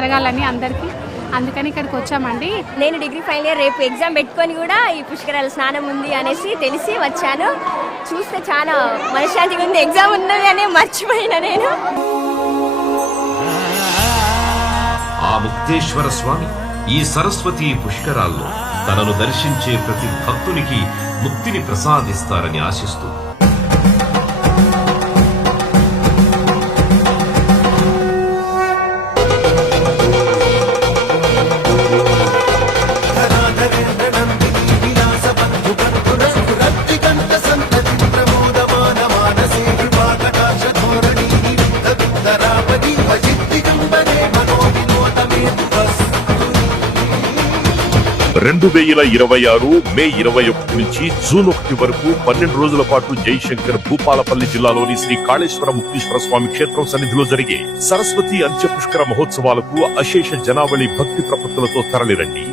జరగాలని అందరికీ, అందుకని ఇక్కడికి వచ్చామండి. నేను డిగ్రీ ఫైనల్ ఇయర్, రేపు ఎగ్జామ్ పెట్టుకొని కూడా ఈ పుష్కరాల స్నానం ఉంది అనేసి తెలిసి వచ్చాను. చూస్తే చాలా మనశ్శాంతిగా ఉంది. ఎగ్జామ్ ఉన్నది అనే మర్చిపోయినా నేను. ఆ ముక్తేశ్వర స్వామి ఈ సరస్వతి పుష్కరాల్లో తనను దర్శించే ప్రతి భక్తునికి ముక్తిని ప్రసాదిస్తారని ఆశిస్తూ మే 21 నుంచి జూన్ 1 వరకు 12 రోజుల పాటు జయశంకర్ భూపాలపల్లి జిల్లాలోని శ్రీ కాళేశ్వర ముక్తేశ్వర స్వామి క్షేత్రం సన్నిధిలో జరిగే సరస్వతి అంత్య పుష్కర మహోత్సవాలకు అశేష జనావళి భక్తి ప్రపత్తులతో తరలిరండి.